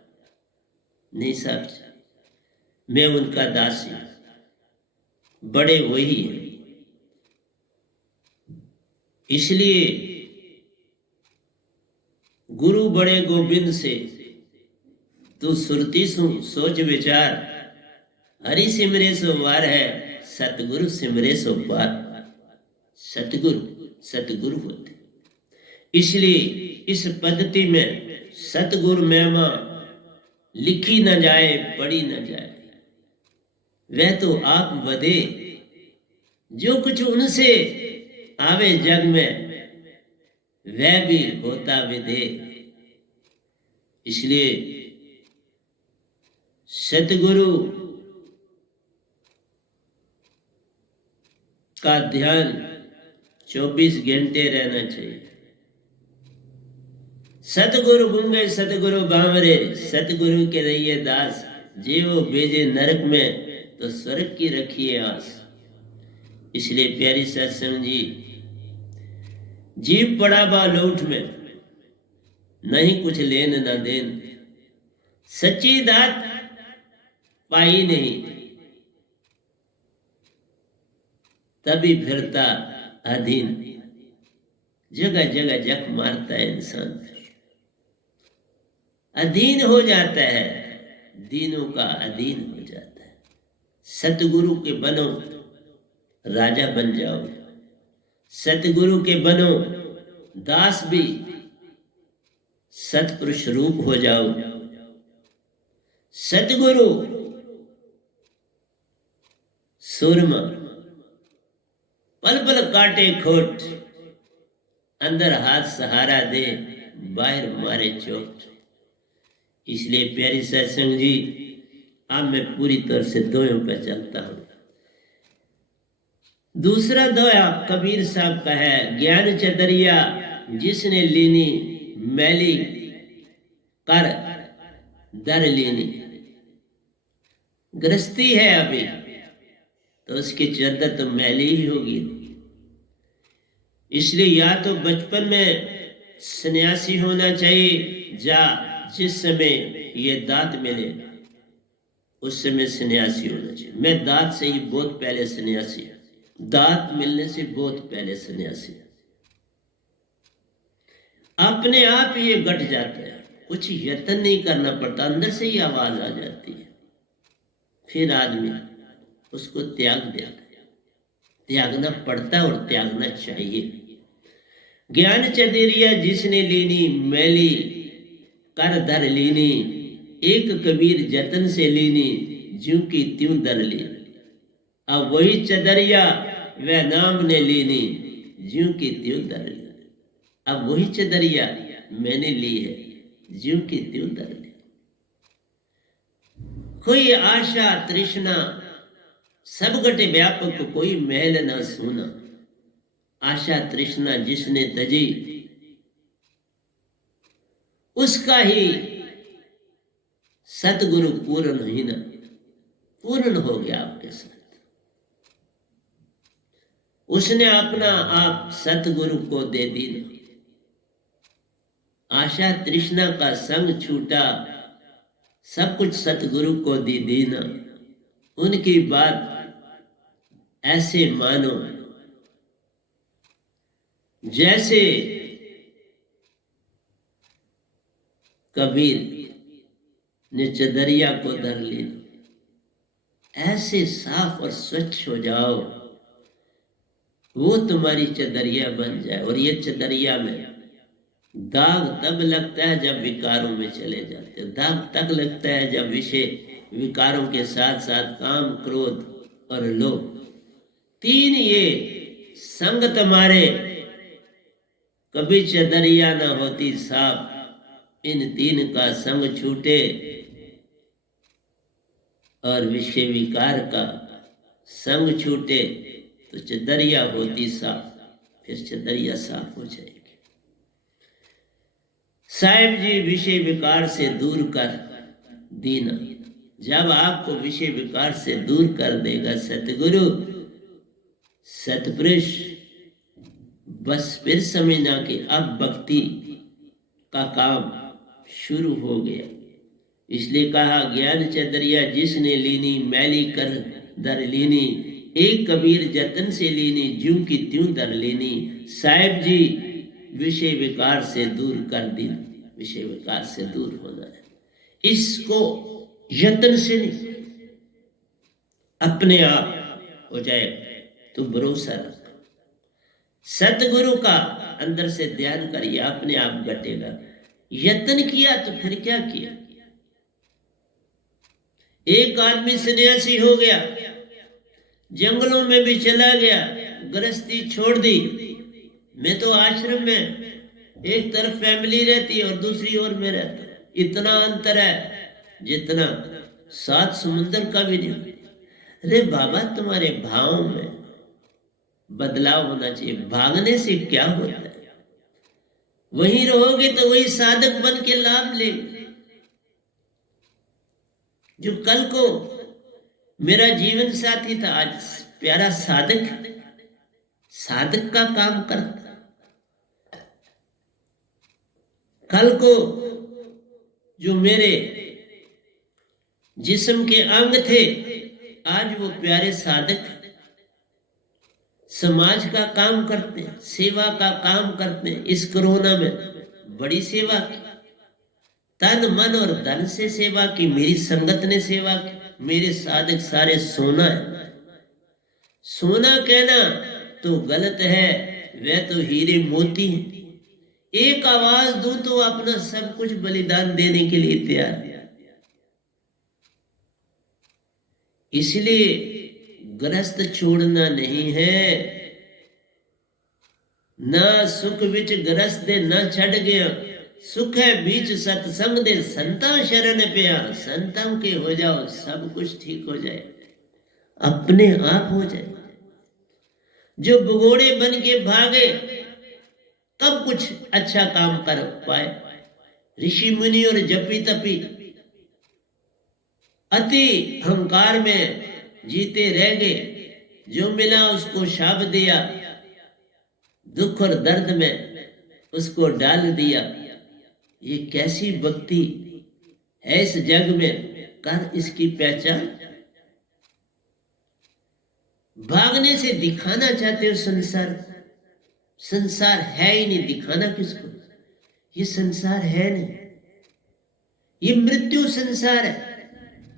नहीं साहब, मैं उनका दासी, बड़े वही है। इसलिए गुरु बड़े गोविंद से तू सुरती सु सोच विचार, हरि सिमरे सो वार है, सतगुरु सिमरे सो पार। सतगुरु होते। इसलिए इस पद्धति में सतगुरु महिमा लिखी न जाए, पढ़ी न जाए। वह तो आप बदे, जो कुछ उनसे आवे जग में, वह भी होता विदे। इसलिए सतगुरु का ध्यान 24 घंटे रहना चाहिए। सतगुरु गुंगे सतगुरु बावरे, सतगुरु के रहिए दास। जीवो भेजे नरक में, तो स्वर्ग की रखिए आस। इसलिए प्यारी सत्संग जी, जीव पड़ा बा लौट में, नहीं कुछ लेन न देन। सच्ची दात पाई नहीं, तभी फिरता अधीन। जगह जगह जख मारता है इंसान, अधीन हो जाता है, दीनों का अधीन हो जाता है। सतगुरु के बनो, राजा बन जाओ। सतगुरु के बनो, दास भी सतपुरुष रूप हो जाओ। सतगुरु सुरमा, पल पल काटे खोट, अंदर हाथ सहारा दे, बाहर मारे चोट। इसलिए प्यारी सत्संग जी, अब मैं पूरी तरह से दोयों पे चलता हूं। दूसरा दोया कबीर साहब का है, ज्ञान चदरिया जिसने लीनी, मैली कर दर लीनी। गृहस्थी है अभी, तो उसकी चद्दर तो मैली ही होगी। इसलिए या तो बचपन में सन्यासी होना चाहिए, या जिस समय ये दात मिले उस समय सन्यासी होना चाहिए। मैं दात से ही बहुत पहले सन्यासी, दात मिलने से बहुत पहले सन्यासी। अपने आप ये घट जाता है, कुछ यत्न नहीं करना पड़ता, अंदर से ही आवाज आ जाती है। फिर आदमी उसको त्याग देता है, त्यागना पड़ता और त्यागना चाहिए। ज्ञान चदेरिया जिसने लीनी, मैली कर धर लीनी। एक कबीर जतन से लीनी, ज्यों की त्यों दर ली। अब वही चदरिया वह नाम ने लीनी, ज्यों की त्यों दर ली। अब वही चदरिया मैंने ली है, ज्यों की त्यों धर लेनी। कोई आशा तृष्णा सब गटे व्यापक, कोई महल न सोना। आशा तृष्णा जिसने तजी, उसका ही सतगुरु पूर्ण ही ना पूर्ण हो गया आपके साथ। उसने अपना आप सतगुरु को दे दी। आशा तृष्णा का संग छूटा, सब कुछ सतगुरु को दे देना। उनकी बात ऐसे मानो जैसे कबीर ने चदरिया को धर लिया। ऐसे साफ और स्वच्छ हो जाओ, वो तुम्हारी चदरिया बन जाए। और ये चदरिया में दाग तब लगता है जब विकारों में चले जाते हो। दाग तब लगता है जब विषय विकारों के साथ साथ काम, क्रोध और लोभ, तीन ये संग तुम्हारे कभी चदरिया न होती साफ। इन तीन का संग छूटे और विषय विकार का संग छूटे तो चदरिया होती साफ। फिर चदरिया साफ हो जाएगी। साहिब जी विषय विकार से दूर कर दीना। जब आपको विषय विकार से दूर कर देगा सतगुरु, सतपुरुष, बस फिर समझना कि अब भक्ति का काम शुरू हो गया। इसलिए कहा ज्ञान चदरिया जिसने लीनी, मैली कर दर लीनी। एक कबीर जतन से लीनी, ज्यों की त्यों दर लीनी। साहिब जी विषय विकार से दूर कर दी। विषय विकार से दूर होना है, इसको यत्न से नहीं, अपने आप हो जाएगा। तो भरोसा रख, सतगुरु का अंदर से ध्यान करिए, अपने आप घटेगा। यत्न किया तो फिर क्या किया। एक आदमी सन्यासी हो गया, जंगलों में भी चला गया, गृहस्थी छोड़ दी। मैं तो आश्रम में एक तरफ फैमिली रहती है और दूसरी ओर में रहता। इतना अंतर है जितना 7 समुंदर का भी नहीं। अरे बाबा, तुम्हारे भाव में बदलाव होना चाहिए। भागने से क्या होता है? वहीं रहोगे तो वही साधक बन के लाभ ले। जो कल को मेरा जीवन साथी था, आज प्यारा साधक, साधक का काम करता। कल को जो मेरे जिस्म के अंग थे, आज वो प्यारे साधक समाज का काम करते हैं, सेवा का काम करते हैं। इस कोरोना में बड़ी सेवा की, तन मन और धन से सेवा की। मेरी संगत ने सेवा की। मेरे साधक सारे सोना है। सोना कहना तो गलत है, वह तो हीरे मोती है। एक आवाज दूं तो अपना सब कुछ बलिदान देने के लिए तैयार। इसलिए ग्रस्त छोड़ना नहीं है। ना सुख विच ग्रस्त दे ना छड़ गया, सुख है बीच सत्संग दे संता शरण पिया। संतों के हो जाओ, सब कुछ ठीक हो जाए, अपने आप हो जाए। जो भगोड़े बन के भागे कब कुछ अच्छा काम कर पाए। ऋषि मुनि और जपी तपी अति अहंकार में जीते रह गए। जो मिला उसको शाप दिया, दुख और दर्द में उसको डाल दिया। ये कैसी भक्ति है इस जग में, कर इसकी पहचान। भागने से दिखाना चाहते हो संसार, संसार है ही नहीं, दिखाना किसको। ये संसार है नहीं, ये मृत्यु संसार है।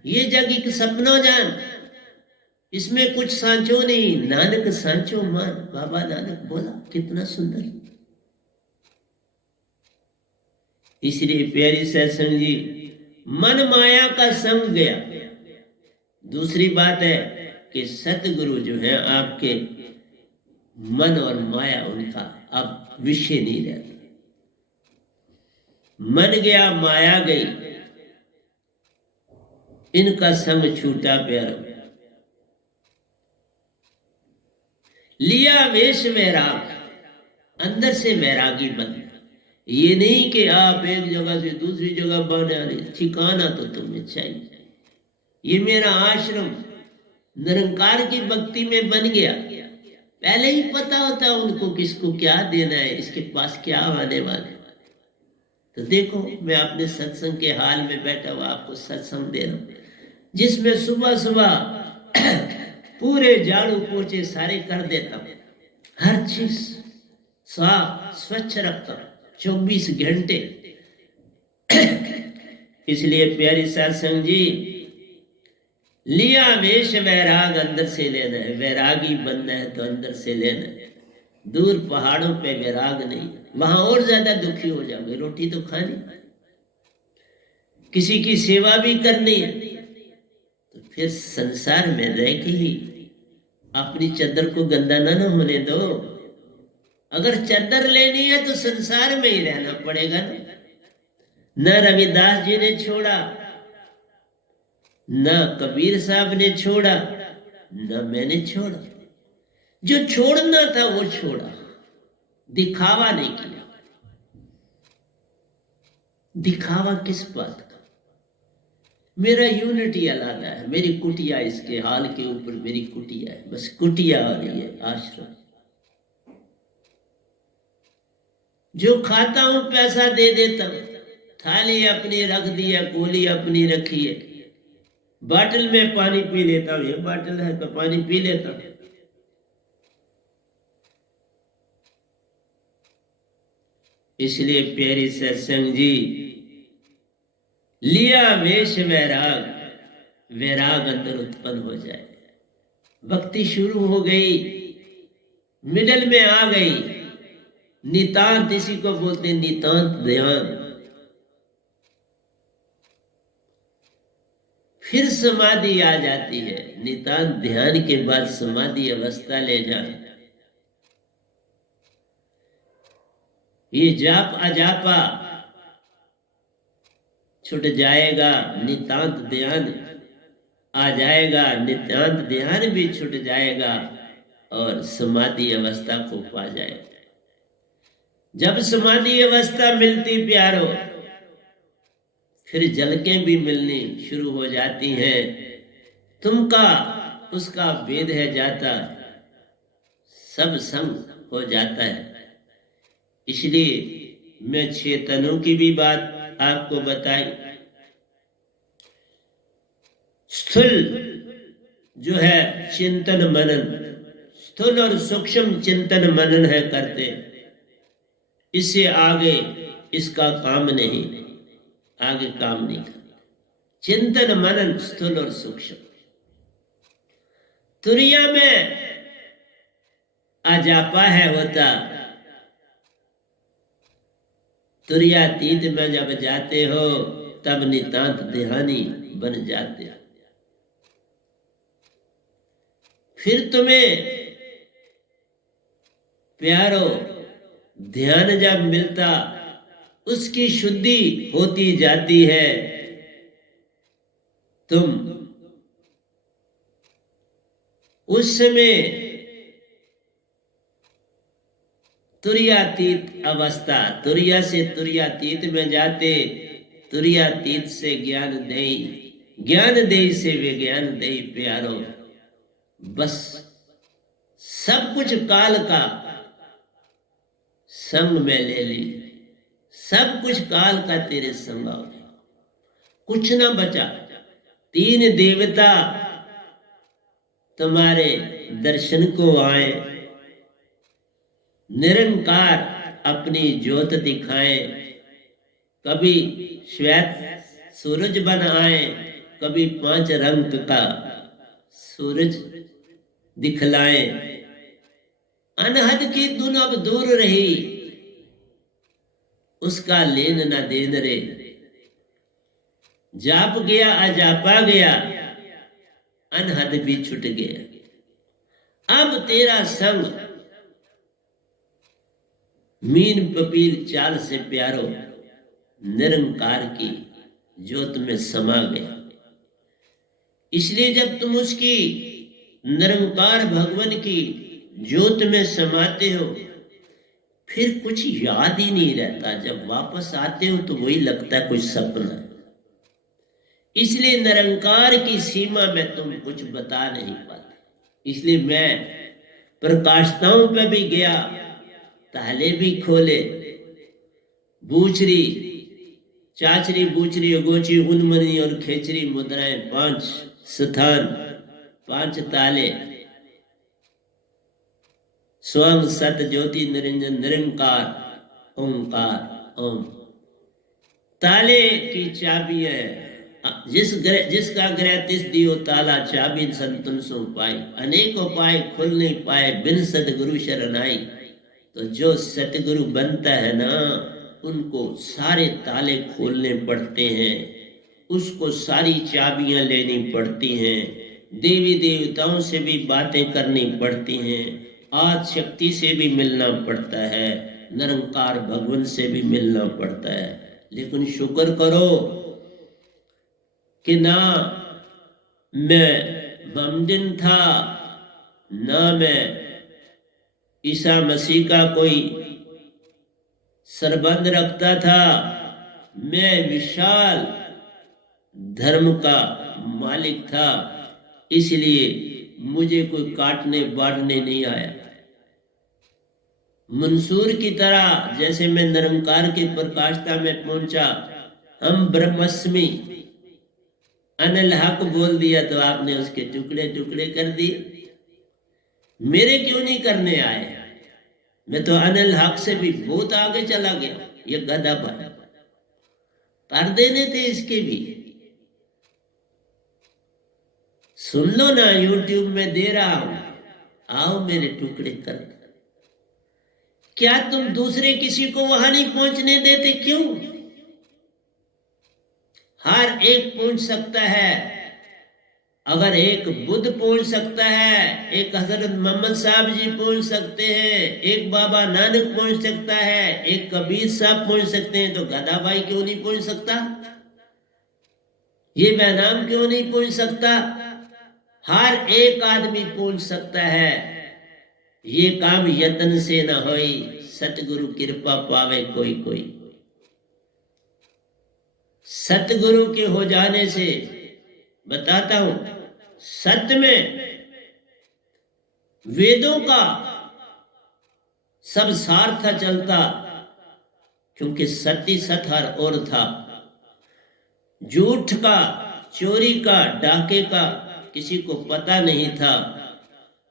ये जग एक सपना जान, इसमें कुछ सांचो नहीं। नानक सांचो मान, बाबा नानक बोला, कितना सुंदर। इसलिए प्यारी सत्संग जी, मन माया का संग गया। दूसरी बात है कि सतगुरु जो है आपके मन और माया, उनका अब विषय नहीं रहता। मन गया माया गई, इनका संग छूटा प्यारो। लिया वेश वैराग, अंदर से वैरागी बन। ये नहीं कि आप एक जगह से दूसरी जगह बनाने, ठिकाना तो तुम्हें चाहिए। ये मेरा आश्रम निरंकार की भक्ति में बन गया, पहले ही पता होता उनको किसको क्या देना है, इसके पास क्या आने वाले। तो देखो मैं अपने सत्संग के हाल में बैठा हुआ आपको सत्संग दे रहा हूं, जिसमें सुबह सुबह पूरे झाड़ू पोछे सारे कर देता हूं, हर चीज साफ स्वच्छ रखता हूं 24 घंटे। इसलिए प्यारी सत्संग जी, लिया वेश वैराग अंदर से लेना है। वैरागी बनना है तो अंदर से लेना है। दूर पहाड़ों पे वैराग नहीं, वहां और ज्यादा दुखी हो जाओगे। रोटी तो खानी, किसी की सेवा भी करनी है, तो फिर संसार में रह के ही अपनी चद्दर को गंदा ना होने दो। अगर चद्दर लेनी है तो संसार में ही रहना पड़ेगा ना। न रविदास जी ने छोड़ा, न कबीर साहब ने छोड़ा, न मैंने छोड़ा। जो छोड़ना था वो छोड़ा, दिखावा नहीं किया। दिखावा किस बात का? मेरा यूनिटी अलग है, मेरी कुटिया इसके हाल के ऊपर मेरी कुटिया है, बस कुटिया आ रही है आश्रम। जो खाता हूं पैसा दे देता हूं, थाली अपनी रख दी है, गोली अपनी रखी है, बाटल में पानी पी लेता हूं, ये बाटल है तो पानी पी लेता हूं। इसलिए प्यारी सत्संग जी, लिया वेश वैराग, वैराग अंदर उत्पन्न हो जाए। भक्ति शुरू हो गई, मिडल में आ गई, नितांत, इसी को बोलते नितांत ध्यान। फिर समाधि आ जाती है। नितांत ध्यान के बाद समाधि अवस्था ले जाए। ये जाप अजापा छूट जाएगा, नितांत ध्यान आ जाएगा, नितांत ध्यान भी छूट जाएगा और समाधि अवस्था को पा जाएगा। जब समाधि अवस्था मिलती प्यारो, फिर झलकें भी मिलनी शुरू हो जाती हैं। तुमका उसका भेद है जाता, सब संग हो जाता है। इसलिए मैं 6 तनों की भी बात आपको बताई। स्थूल जो है चिंतन मनन, स्थूल और सूक्ष्म चिंतन मनन है करते, इससे आगे इसका काम नहीं, आगे काम नहीं करता। चिंतन मनन स्थूल और सूक्ष्म। तुरिया में अजापा है होता, तुरियातीत में जब जाते हो तब नितांत ध्यानी बन जाते हो। फिर तुम्हें प्यारो ध्यान जब मिलता, उसकी शुद्धि होती जाती है। तुम उस समय तुरियातीत अवस्था, तुरिया से तुरियातीत में जाते, तुरियातीत से ज्ञान देई, ज्ञान देई से विज्ञान देई प्यारो। बस सब कुछ काल का संग में ले ली, सब कुछ काल का तेरे संग हो गया, कुछ ना बचा। 3 देवता तुम्हारे दर्शन को आए, निरंकार अपनी ज्योत दिखाए। कभी श्वेत सूरज बन आए, कभी 5 रंग का सूरज दिखलाए। अनहद की धुन अब दूर रही, उसका लेन न देन रे। जाप गया अजापा गया, अनहद भी छूट गया। अब तेरा संग मीन पपीर चाल से प्यारो, निरंकार की ज्योत में समा गया। इसलिए जब तुम उसकी निरंकार भगवान की ज्योत में समाते हो फिर कुछ याद ही नहीं रहता। जब वापस आते हो तो वही लगता है कुछ सपना है। इसलिए निरंकार की सीमा में तुम कुछ बता नहीं पाते। इसलिए मैं प्रकाशताओं पे भी गया, ताले भी खोले, बूचरी, चाचरी, बूचरी, अगोची, उन्मनी और खेचरी मुद्राएं 5 स्थान, 5 ताले, स्वयं सत ज्योति निरंजन निरंकार ओंकार ओम। ताले की चाबी है जिसका ग्रह तिस दियो ताला, चाबी संतन सो पाई, अनेक उपाय खुल नहीं पाए बिन सतगुरु शरण आई। तो जो सतगुरु बनता है ना उनको सारे ताले खोलने पड़ते हैं, उसको सारी चाबियां लेनी पड़ती हैं, देवी देवताओं से भी बातें करनी पड़ती हैं, आज शक्ति से भी मिलना पड़ता है, निरंकार भगवान से भी मिलना पड़ता है। लेकिन शुक्र करो कि ना मैं ममदिन था, ना मैं ईसा मसीह का कोई सरबंध रखता था, मैं विशाल धर्म का मालिक था। इसलिए मुझे कोई काटने बांटने नहीं आया। मंसूर की तरह जैसे मैं निरंकार की प्रकाशता में पहुंचा, हम ब्रह्मस्मि अनिल हक बोल दिया तो आपने उसके टुकड़े टुकड़े कर दिए। मेरे क्यों नहीं करने आए? मैं तो अनिल हक से भी बहुत आगे चला गया। ये गधा पर देने थे इसके भी। सुन लो ना, यूट्यूब में दे रहा हूं, आओ मेरे टुकड़े कर। क्या तुम दूसरे किसी को वहां नहीं पहुंचने देते? क्यों? हर एक पहुंच सकता है। अगर एक बुद्ध पहुंच सकता है, एक हजरत मोहम्मद साहब जी पहुंच सकते हैं, एक बाबा नानक पहुंच सकता है, एक कबीर साहब पहुंच सकते हैं, तो गधा भाई क्यों नहीं पहुंच सकता? ये बेनाम क्यों नहीं पहुंच सकता? हर एक आदमी पहुंच सकता है। ये काम यत्न से न होई, सतगुरु कृपा पावे कोई कोई। सतगुरु के हो जाने से बताता हूं, सत्य में वेदों का सब सार था चलता, क्योंकि सत्य सत हर और था। झूठ का, चोरी का, डाके का किसी को पता नहीं था।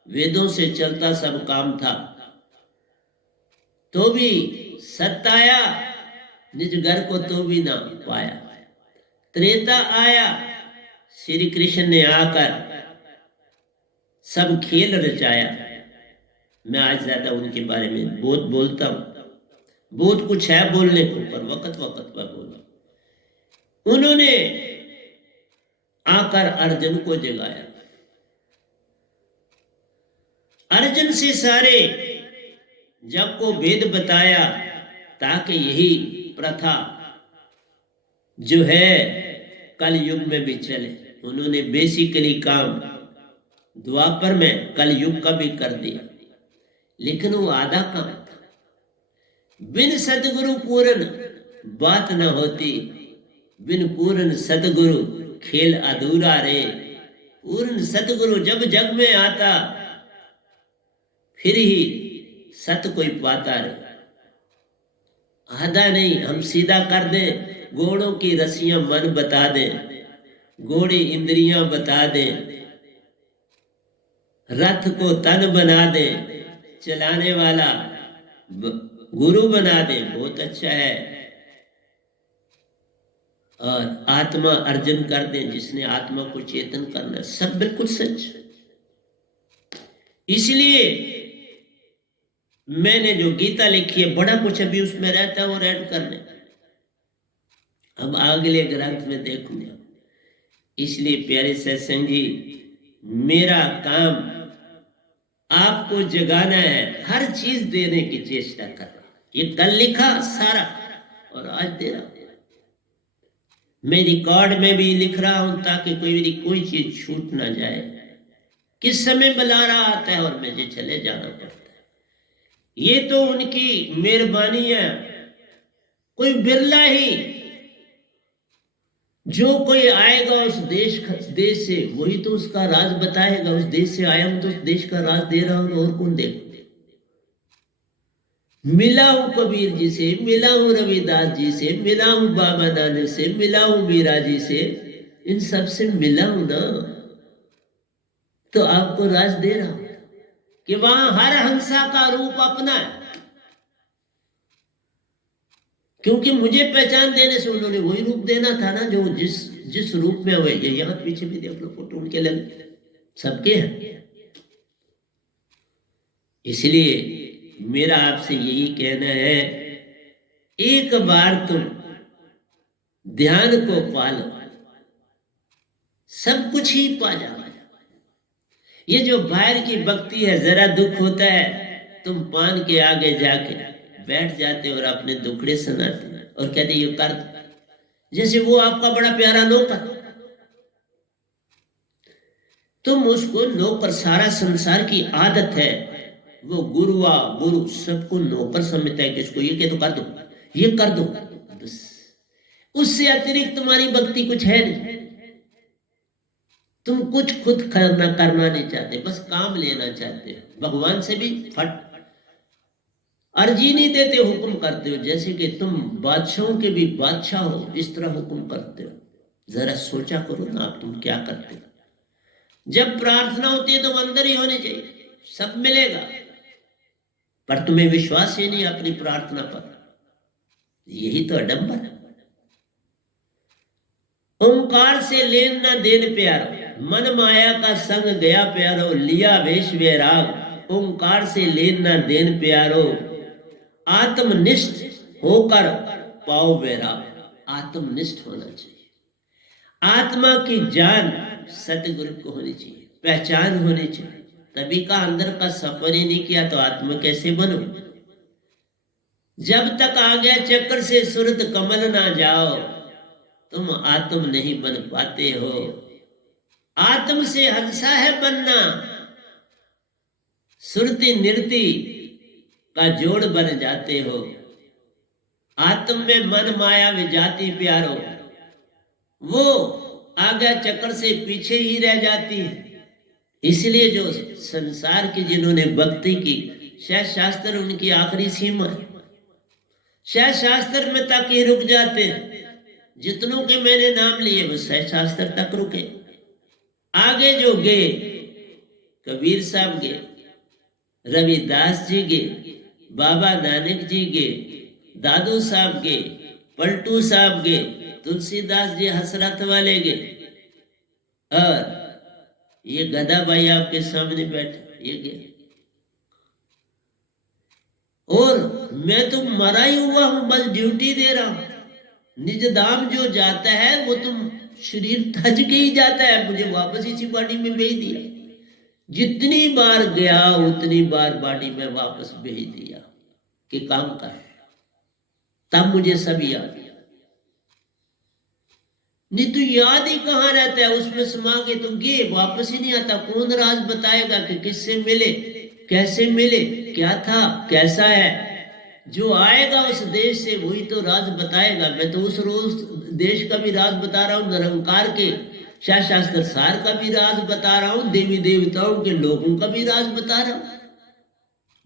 वेदों से चलता सब काम था। तो भी सत्य आया, निज घर को तो भी ना पाया। त्रेता आया, श्री कृष्ण ने आकर सब खेल रचाया। मैं आज ज्यादा उनके बारे में बहुत बोलता हूं, बहुत कुछ है बोलने को, पर वक्त वक्त पर बोला। उन्होंने आकर अर्जुन को जगाया। अर्जुन से सारे जग को वेद बताया, ताकि यही प्रथा जो है कल युग में भी चले। उन्होंने बेसिकली काम द्वापर में कल युग का भी कर दिया, लेकिन वो आधा काम था। बिन सतगुरु पूर्ण बात न होती, बिन पूर्ण सतगुरु खेल अधूरा रे। पूर्ण सतगुरु जब जग में आता, फिर ही सत कोई पाता रे। आधा नहीं, हम सीधा कर दे, घोड़ों की रस्सियां मन बता दे, घोड़ी इंद्रियां बता दे, रथ को तन बना दे, चलाने वाला गुरु बना दे, बहुत अच्छा है। और आत्मा अर्जन कर दे, जिसने आत्मा को चेतन करना, सब बिल्कुल सच। इसलिए मैंने जो गीता लिखी है, बड़ा कुछ अभी उसमें रहता है और ऐड करने, अब अगले ग्रंथ में देखूंगा। इसलिए प्यारे सत्संग जी, मेरा काम आपको जगाना है, हर चीज देने की चेष्टा कर रहा। ये कल लिखा सारा और आज दे रहा। मैं रिकॉर्ड में भी लिख रहा हूं ताकि कोई चीज छूट ना जाए। किस समय बुलारा आता है और मुझे चले जाना पड़ता है। ये तो उनकी मेहरबानी है। कोई बिरला ही जो कोई आएगा उस देश से, वही तो उसका राज बताएगा। उस देश से आया हूं तो उस देश का राज दे रहा हूं, और कौन देगा। मिला हूं कबीर जी से, मिला हूं रविदास जी से, मिला हूं बाबा नानक से, मिला हूं मीरा जी से, इन सब से मिला हूं ना, तो आपको राज दे रहा हूं कि वहां हर हंसा का रूप अपना है। क्योंकि मुझे पहचान देने से उन्होंने वही रूप देना था ना, जो जिस रूप में हुए। ये यहाँ पीछे भी देख लो फोटो उनके लगे, सबके हैं। इसलिए मेरा आपसे यही कहना है, एक बार तुम ध्यान को पालो, सब कुछ ही पा जाओ। ये जो बाहर की भक्ति है, जरा दुख होता है, तुम पान के आगे जाके बैठ जाते और अपने दुखड़े सुनाते और कहते ये कर दो, जैसे वो आपका बड़ा प्यारा नौकर। तुम उसको नौकर, सारा संसार की आदत है, वो गुरु सबको नौकर समझता है कि इसको ये कह दो कर दो, ये कर दो, बस। उससे अतिरिक्त तुम्हारी भक्ति कुछ है नहीं। तुम कुछ खुद करना नहीं चाहते, बस काम लेना चाहते हो। भगवान से भी फट अर्जी नहीं देते, हुक्म करते हो। जैसे कि तुम बादशाहों के भी बादशाह हो, इस तरह हुक्म करते हो। जरा सोचा करो ना, आप तुम क्या करते हो। जब प्रार्थना होती है तो अंदर ही होनी चाहिए, सब मिलेगा, पर तुम्हें विश्वास ही नहीं अपनी प्रार्थना पर। यही तो अडंबर है। ओंकार से लेन ना देन प्यारो, मन माया का संग गया प्यारो, लिया वेश वैराग। ओंकार से लेन ना देन प्यारो, आत्मनिष्ठ होकर पाओ वैराग। आत्मनिष्ठ होना चाहिए। आत्मा की जान सतगुरु को होनी चाहिए, पहचान होनी चाहिए। तभी का अंदर का सफर ही नहीं किया तो आत्मा कैसे बनो। जब तक आ गया चक्कर से सुरत कमल ना जाओ, तुम आत्म नहीं बन पाते हो। आत्म से हंसा है बनना, सुरति नृति का जोड़ बन जाते हो। आत्म में मन माया में जाति प्यारो, वो आगे चक्कर से पीछे ही रह जाती है। इसलिए जो संसार की जिन्होंने भक्ति की, शायद शास्त्र उनकी आखिरी सीमा है। शायद शास्त्र में तक ही रुक जाते हैं। जितनों के मैंने नाम लिए वो शायद शास्त्र तक रुके। आगे जो गए, कबीर साहब गए, रविदास जी गए, बाबा नानक जी गए, दादू साहब गए, पलटू साहब गए, तुलसीदास जी हसरत वाले गए, और ये गधा भाई आपके सामने बैठे ये गया। और मैं तो मरा ही हुआ हूं, बस ड्यूटी दे रहा हूं। निज धाम जो जाता है वो तुम शरीर थज के ही जाता है, मुझे वापस इसी बॉडी में भेज दिया। जितनी बार गया उतनी बार बॉडी में वापस भेज दिया कि काम कर। तब मुझे सब याद, नहीं तो याद ही कहां रहता है। उसमें समा के तो गे वापस ही नहीं आता। कौन राज बताएगा कि किससे मिले, कैसे मिले, क्या था, कैसा है। जो आएगा उस देश से वही तो राज बताएगा। मैं तो उस रोज देश का भी राज बता रहा हूं, निरंकार के शास्त्र सार का भी राज बता रहा हूं, देवी देवताओं के लोगों का भी राज बता रहा हूं।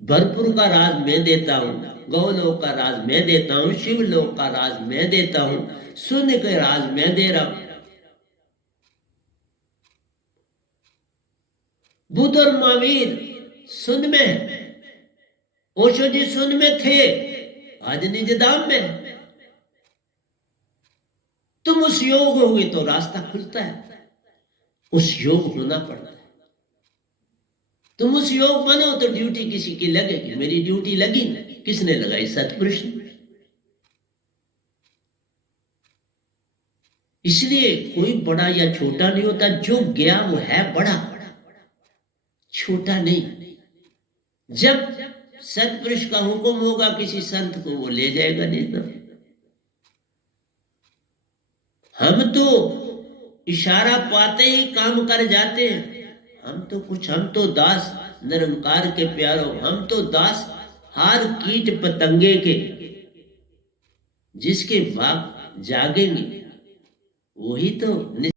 भरपूर का राज मैं देता हूं, गौलोक का राज मैं देता हूं, शिवलोक का राज मैं देता हूं, शून्य के राज मैं दे रहा हूं। बुद्ध और महावीर सुन में, ओशो जी सुन में थे, आज निज धाम में। तुम उस योग होगे तो रास्ता खुलता है, उस योग होना पड़ता है। तुम उस योग बनो तो ड्यूटी किसी की लगेगी। मेरी ड्यूटी लगी ना, किसने लगाई? सतपुरुष ने। इसलिए कोई बड़ा या छोटा नहीं होता, जो गया वो है बड़ा, छोटा नहीं। जब सतपुरुष का हुक्म होगा किसी संत को, वो ले जाएगा। नहीं तो हम तो इशारा पाते ही काम कर जाते हैं। हम तो दास निरंकार के प्यारो, हम तो दास हार कीट पतंगे के। जिसके बाप जागेंगे वही तो